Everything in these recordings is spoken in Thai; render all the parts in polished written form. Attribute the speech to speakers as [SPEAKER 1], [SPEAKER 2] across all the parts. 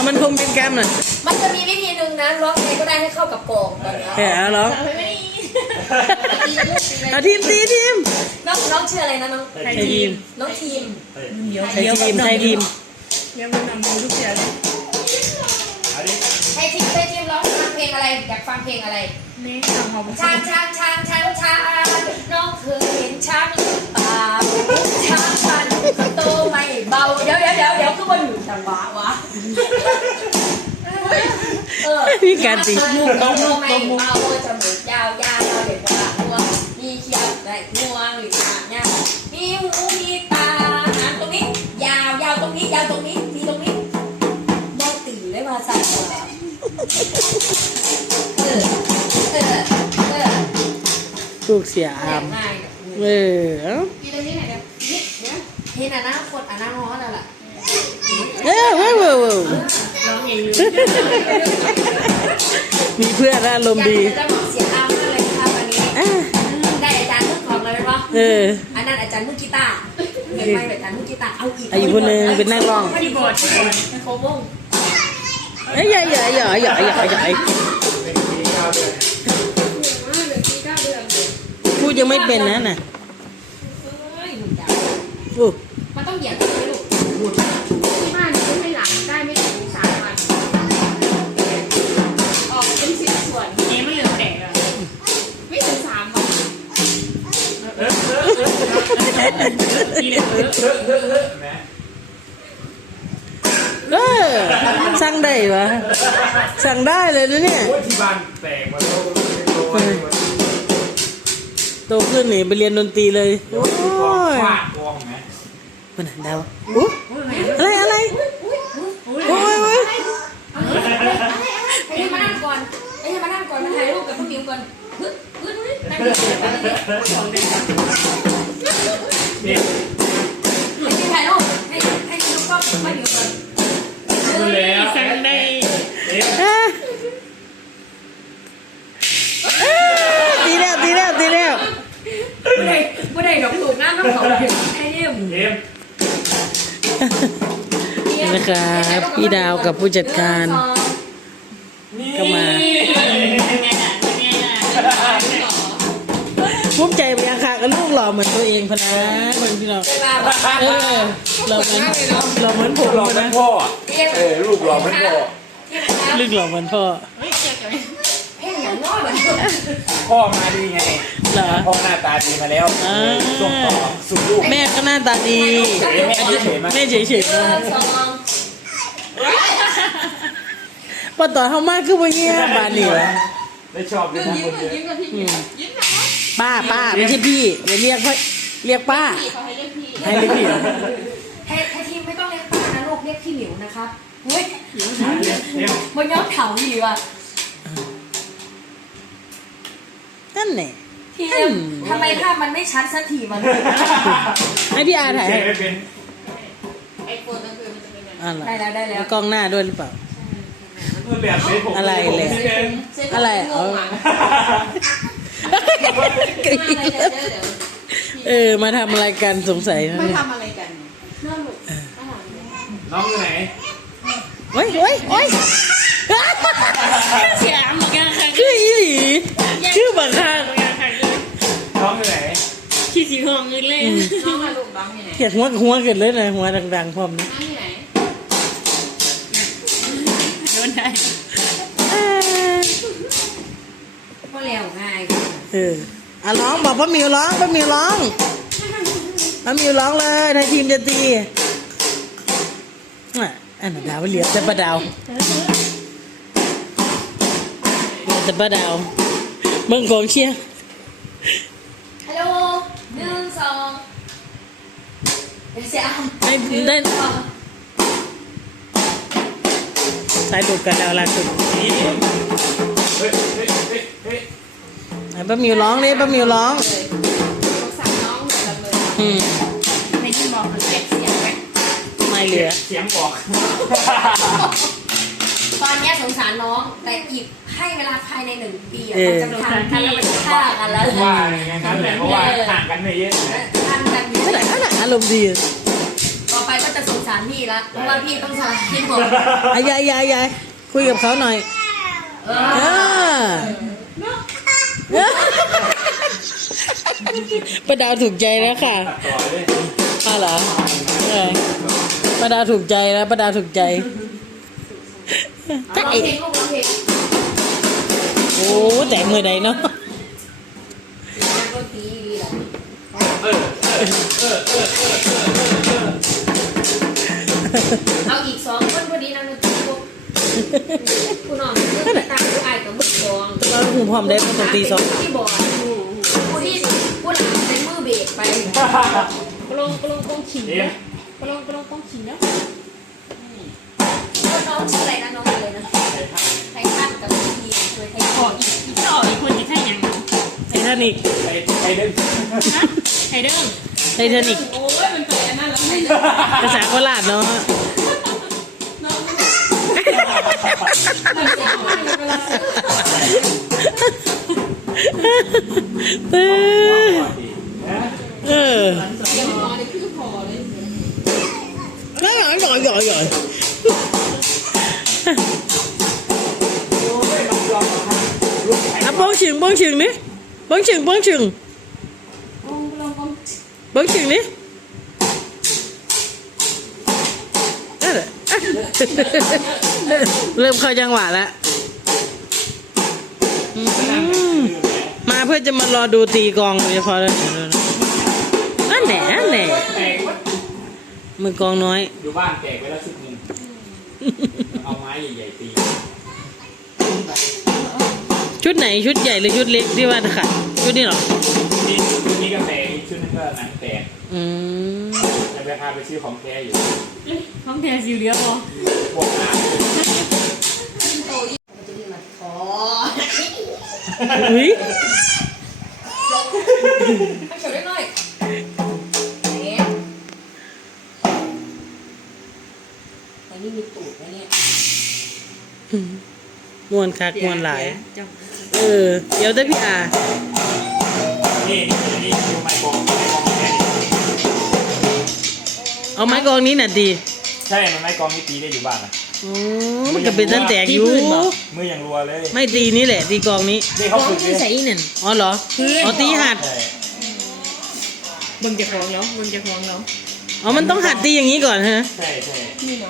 [SPEAKER 1] มันคงเป็นแกมน่ะ
[SPEAKER 2] มันจะมีวิธีหนึ่งนะร้องเพลงก็ได้ให้เข้ากับกองแบบนี้
[SPEAKER 1] ร้องเอาทีม
[SPEAKER 2] น้องชื่ออะไรนะน้อง
[SPEAKER 1] ทีม
[SPEAKER 2] น้องทีม
[SPEAKER 1] ไทยทีม
[SPEAKER 3] ยังมันนำดูทุกอย่างเลย
[SPEAKER 2] ไทยทีมร้องเพลงอะไรอยากฟังเพลงอะไร
[SPEAKER 3] นี่ทำหอม
[SPEAKER 2] ช้างน้องเคยเห็นช้างหรือเปล่าช้างมันโตไม่เบาเดี๋ยวคือมันอยู่จังหวะวะ
[SPEAKER 1] พี่การตี
[SPEAKER 2] ต้องไม่เบาจมูกยาวเด็กว่าหัวมีเขียวได้งวงหรือหางยาวมีหูมีตาหางตรงนี้ยาวตรงนี้ทีตรงนี้มอตีได้มาใส่หัว
[SPEAKER 1] ลูกเสียอาม
[SPEAKER 2] ทีตรงนี้ไหนเดี๋ยวเห็นหน้าคนหน้าฮ้อนนั่นแหละ
[SPEAKER 3] ร้องเอง
[SPEAKER 1] มีเพื่อนอารมณ์ดี
[SPEAKER 2] จะบอกเสียอามมากเลยค่ะวันนี้ได้อาจารย์มือของเลยว่าอันนั้นอาจารย์มือกีตาร์เห็นไหมอาจารย์มือกีตาร์เอาอีก
[SPEAKER 1] คนนึงเป็นนักร้อง
[SPEAKER 3] คีย์บอร์ด
[SPEAKER 2] โคบ้ง
[SPEAKER 1] อย่าพูดยังไม่เป็นนะน่ะ
[SPEAKER 2] มันต้องเหยียบไหมลูก
[SPEAKER 3] ที่บ้านไม่หลังได้ไม่ถึง3 วันออกเป็น10 ส่วนนี้ไม่เหลือแตกอ่ะไม่ถึง3 วัน
[SPEAKER 1] สั่งได้วะสั่งได้เลยนะเนี่ย
[SPEAKER 4] ที่บ้านแตกมา
[SPEAKER 1] โตขึ้นนี่ไปเรียนดนตรีเลย
[SPEAKER 4] โอ้ยฟาดวงไหม
[SPEAKER 1] มันหันดาวอะไรโอ้ย
[SPEAKER 2] ให้มานั่งก่อนมาถ่ายรูปกับพี่มิวก่อนนั่งให้ถ่ายรูปให้ดูกล้องมาอยู่ก่อน
[SPEAKER 4] แล้ว
[SPEAKER 3] สั่งได้
[SPEAKER 1] ตีแล้ว
[SPEAKER 2] ไม่ได้ดอกถูกน้ำเขาเลยให้เยี่ยม
[SPEAKER 1] นะครับพี่ดาวกับผู้จัดการก็มาภูมิใจเป็นยังค่ะกับลูกหล่อเหมือนตัวเองพนะเหมือนพี่น้องหล่อเหมือนผม
[SPEAKER 4] นะพ่อลูกหล่อเหมือนพ่อ
[SPEAKER 1] ลูกหล่อเหมือนพ่อ
[SPEAKER 4] พ่อมาดีไงพ่อหน้าตาดีมาแล้วส่งต่อสู่ลูก
[SPEAKER 1] แม่ก็หน้าตาดีแม่เฉยๆนะพอต่อเขามากคือว่าเงี้ยบ้านนี่
[SPEAKER 4] ได้ชอบเลยนะคนเยอะ
[SPEAKER 1] ป้าไม่ใช่พี่อย่าเรียกป้าให้เรียกพี่
[SPEAKER 2] ให้ทีมไม่ต้องเรียกป้านะลูกเรียกพี่หมิวนะครับเฮ้ยมันย้อนเถาดีว่ะ
[SPEAKER 1] นั่นแหละ
[SPEAKER 2] ทีมทำไมภาพมันไม่ชัดสักทีมัน
[SPEAKER 1] ให้พี่อาถ่ายให้
[SPEAKER 3] ไอโฟนก็คือมันจะเป็น
[SPEAKER 2] ได้แล้ว
[SPEAKER 1] กล้องหน้าด้วยหรือเปล่าอะไรเลยมาทำอะไรกันสงสัย
[SPEAKER 3] มาทำอะไรกัน
[SPEAKER 4] น้องอยู่ไหน
[SPEAKER 1] โอ้ย
[SPEAKER 3] เสียเหมือนกันค่ะ
[SPEAKER 1] คืออีหลีคือบางครั้ง
[SPEAKER 4] น้องอยู่ไหน
[SPEAKER 3] ขี้สีทองเงินเลยน้องมาลูกบ้างอยู่ไหน
[SPEAKER 1] เขียดหัวเกิดเลยนะหัวดังๆพร้อม
[SPEAKER 3] นะอยู่ไหนโดนได้
[SPEAKER 2] ก็เร็วง่าย
[SPEAKER 1] ร้องบอกป้ามิวร้องเลยในทีมจะตีอันนั้นดาวเหลียบจะป้าดาวเมืองกองเชียร์
[SPEAKER 2] ฮัลโหล1 2เสียอ้ำ
[SPEAKER 1] ได้ถ่ายรูปกันแล้วล่ะสุดป้ามิวร้องเลยป้ามิวร้อง
[SPEAKER 3] สั่งน้องเหมือนเลยไม่ที่บอกมันเสียงไหม
[SPEAKER 1] ไม่เหลือ
[SPEAKER 4] เสียงบอก
[SPEAKER 2] ตอนนี้สงสารน้องแต่อีกให้เวลาภายใน1 ปีมันจะทำกันแล้วมันจะฆ่ากันแล้ว
[SPEAKER 4] ว่าอย่างนั้นแหละเพราะว่าห่างกันไม่เยอะ
[SPEAKER 2] ทำกันเยอะ
[SPEAKER 1] อารมณ์ดี
[SPEAKER 2] ต่อไปก็จะสงสารพี่ละเพราะว่าพี่ต้องสลับคิดก่อน
[SPEAKER 1] ยายคุยกับเขาหน่อยป้าดาวถูกใจแล้วค่ะ
[SPEAKER 4] ต่อเลย
[SPEAKER 1] เหรอป้าดาวถูกใจแล้วป้าดาวถูกใจ
[SPEAKER 2] ร้องเพลงลูกร้องเพลง
[SPEAKER 1] โอ้แต่มือใดเนาะ
[SPEAKER 2] นักดนตรีดีแหละ เอาอีก2 คนพอดีนักดนตรีพวกคุณน้องมือตาผู้อายกับมือกอง
[SPEAKER 1] เราหูพร้อมได้ตั้งแต่ตีสอง
[SPEAKER 2] ที่บอร์ดผู้ที่ผู้หลังใช้มือเบรกไป
[SPEAKER 3] กลงกงฉี่นะกลงกงฉี่นะ
[SPEAKER 2] น้องชื่ออะไรนะน้องอะไรนะไททันกับพี่ช่วยไท
[SPEAKER 3] อ
[SPEAKER 2] ทั
[SPEAKER 3] อน กอีกจะออกอีกคนจะใช่ยังเนาะ
[SPEAKER 1] ไททานิก
[SPEAKER 4] ไปเดิน
[SPEAKER 3] ไฮเดอร์
[SPEAKER 1] ไททานิก
[SPEAKER 3] โอ้ยมันเป็นนั่นแล้วไฮเดอร์
[SPEAKER 1] ภาษาโคราชเนาะ เออหน่อยอ่ะบ้องฉึงนี่บ้องฉึงนี่นั่นแหละเริ่มเข้าจังหวะแล้วมาเพื่อจะมารอดูตีกลองโดยเฉพาะเลยนั่นแหละ
[SPEAKER 4] แตกวะ
[SPEAKER 1] มือกลองน้อย
[SPEAKER 4] อยู่บ้านแตกไปแล้วชุดหนึ่งเอาไม้ใหญ่ๆตี
[SPEAKER 1] ชุดไหนชุดใหญ่หรือชุดเล็กที่ว่าจะขัดชุดนี้เหรอ
[SPEAKER 4] ชุดนี้ก็แตกชุดนึงก็หนังแตก
[SPEAKER 1] อืม
[SPEAKER 4] จะไปพาไปซื้อของแท้อยู่
[SPEAKER 3] ห้องแทนซิวเลียบอ
[SPEAKER 4] พวกอาบ
[SPEAKER 2] โตยิ่งมันจะดีมาขอ
[SPEAKER 1] อุ้ย
[SPEAKER 2] ให้เฉยได้หน่อยไอ้นี่มีตูดนะเนี่ย
[SPEAKER 1] มวนคักมวนหลาย เดี๋ยวได้พี่อา
[SPEAKER 4] นี่ดูไม้กองแท้
[SPEAKER 1] เอาไม้กลองนี้หน่ะดี
[SPEAKER 4] ใช่มันไม้กองนี่ตีได้อยู่บ้านนะ
[SPEAKER 1] โอ้มันก็เป็นตั้งแตกอยู่
[SPEAKER 4] มืออย่างรัวเลย
[SPEAKER 1] ไม่ตีนี้แหละตีกลองนี้
[SPEAKER 4] นี่เขาฝึกเลย
[SPEAKER 3] ใส่อีนั่น
[SPEAKER 1] อ๋อเหรออ๋อตีหัด
[SPEAKER 4] ใช่
[SPEAKER 3] บึงจะคล้องแล้วบึงจะคล้องแล้ว
[SPEAKER 1] อ๋อมันต้องหัดตีอย่างนี้ก่อนฮะ
[SPEAKER 4] ใช่
[SPEAKER 3] นี่เนาะ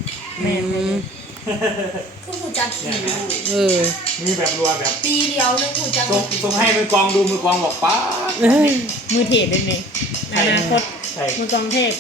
[SPEAKER 2] ผู้จัดทีม
[SPEAKER 1] เออ
[SPEAKER 4] มือแบบรัวแบบ
[SPEAKER 2] ปีเดียวนึงผู้จัด
[SPEAKER 4] ส่งให้มือกองดูมือกองบอกป้า
[SPEAKER 3] มือเทปเป็นไงอนาคต
[SPEAKER 4] ใช่
[SPEAKER 3] มือกองเทพ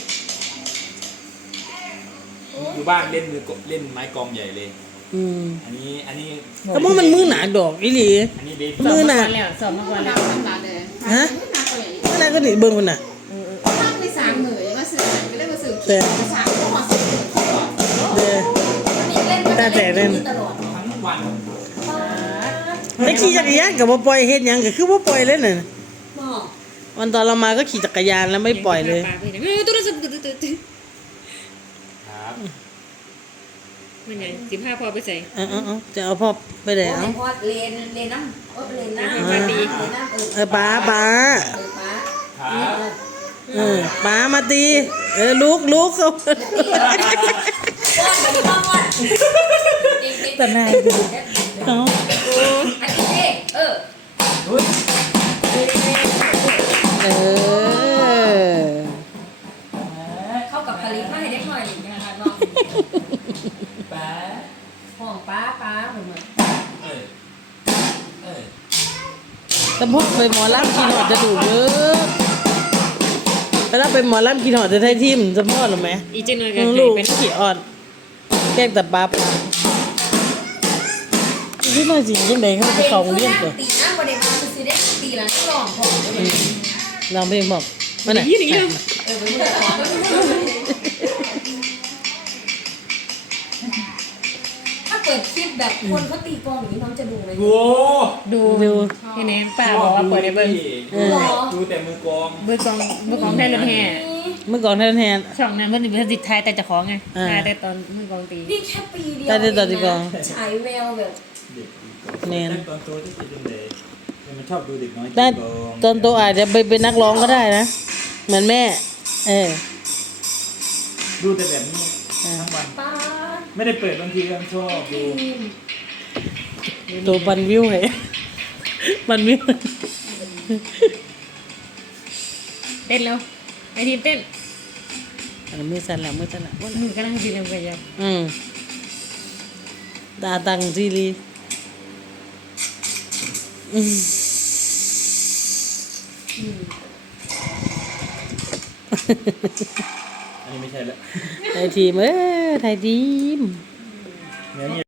[SPEAKER 4] อยู่บ้านเล่นไม้กองใหญ่เลย
[SPEAKER 1] อืม
[SPEAKER 4] อันนี้
[SPEAKER 1] แต่ว่ามันมือหนาดอกอีหลี
[SPEAKER 4] อันนี้เบบี้
[SPEAKER 1] มือหนา
[SPEAKER 3] สอบมาก่อนแล้ว
[SPEAKER 1] ฮะมือหนาก็หนีเบิ้งคนน่ะ
[SPEAKER 5] ไปสามหมื่นมาซื้อไม่ได้มาซื้อ
[SPEAKER 1] แต่
[SPEAKER 5] สามก็ขอซื้อ
[SPEAKER 1] เด้อ
[SPEAKER 2] ตลอด
[SPEAKER 4] ทั้งวัน
[SPEAKER 1] แต่ขี่จักรยานกับว่าปล่อยเฮ็ดหยังก็คือว่าปล่อยเลยน่ะ
[SPEAKER 2] หมอ
[SPEAKER 1] วันตอนเรามาก็ขี่จักรยานแล้วไม่ปล่อยเลย
[SPEAKER 3] ตัวรู้สึก
[SPEAKER 4] ครับ
[SPEAKER 3] มันยัง15พอไปใส่
[SPEAKER 1] เอาจะเอาพ่อไปไหน
[SPEAKER 2] โอ้
[SPEAKER 1] เอา
[SPEAKER 2] ยพอเลนน้ำเลนน้ำ
[SPEAKER 1] ป้า
[SPEAKER 2] ป้า
[SPEAKER 4] ครับ
[SPEAKER 1] ป้ามาตีลูกเขา แต่นายดูเขา
[SPEAKER 2] อันนี้เออ เข้ากับผลิตมาให้ได้หน่อยอย่างเงี้ยค่ะน้อง
[SPEAKER 4] ป้า
[SPEAKER 2] ห้องป้าเหมือน
[SPEAKER 1] แต่พวกไปหมอลำกินหอดจะดูเยอะไปรับไปหมอลำกินหอดจะได้ทิมจะพอดหรือไหม
[SPEAKER 3] อีเจนเลยกัน
[SPEAKER 1] ลูก
[SPEAKER 3] เป็น
[SPEAKER 1] ขี้อ่อนแกล้งแต่ปลาที่น่าจริงยังไงเขาไปเขาเลี้ยงตัว
[SPEAKER 2] ตีนะประเด็นคือซีเด็กตีแล้วก็ลองพอ
[SPEAKER 1] ลองเพลงบอกมันไหน
[SPEAKER 2] ไปมือขอถ้าเปิดคลิปแบบคนเขาตีกองอย่างนี้น้องจะดูไหม
[SPEAKER 4] โอ้
[SPEAKER 3] ดู
[SPEAKER 1] ดู
[SPEAKER 3] พี่เน้นป้าบอกว่าเปิดได้เบิ้ง
[SPEAKER 4] ดูแต่มือกอง
[SPEAKER 3] เบิ้งกองแทนรถแห่
[SPEAKER 1] เมื่อก่อนแทน
[SPEAKER 3] ช่องนั้นเพิ่นสิติดทายแต่เจ้าของไงทายแต่ตอนมือกองตี
[SPEAKER 2] นี่แค่ปีเดียวฉายแววแบบ
[SPEAKER 1] แนน
[SPEAKER 4] ตอนโตที่สุดเลยมันชอบดูเด็กน้อย
[SPEAKER 1] แต่ตอนโตอาจจะไปเป็นนักร้องก็ได้นะเหมือนแม่
[SPEAKER 4] ดูแต่แบบนี้ทั้งวัน
[SPEAKER 2] ป้า
[SPEAKER 4] ไม่ได้เปิดบางทีก็ชอบดู
[SPEAKER 1] ตัวบันวิวเหรอบันวิว
[SPEAKER 3] เต้นแล้วไอ้ทีมเต้น
[SPEAKER 1] อันนี้มือสั่นแล้วมือสั่นแล้ว
[SPEAKER 3] มือกำลังดีเลยกันยัง
[SPEAKER 1] ตาตังซีรีส์
[SPEAKER 4] อันนี้ไม่ใช่แล้ว
[SPEAKER 1] ไทยทีมไทยทีม
[SPEAKER 4] เนื้อ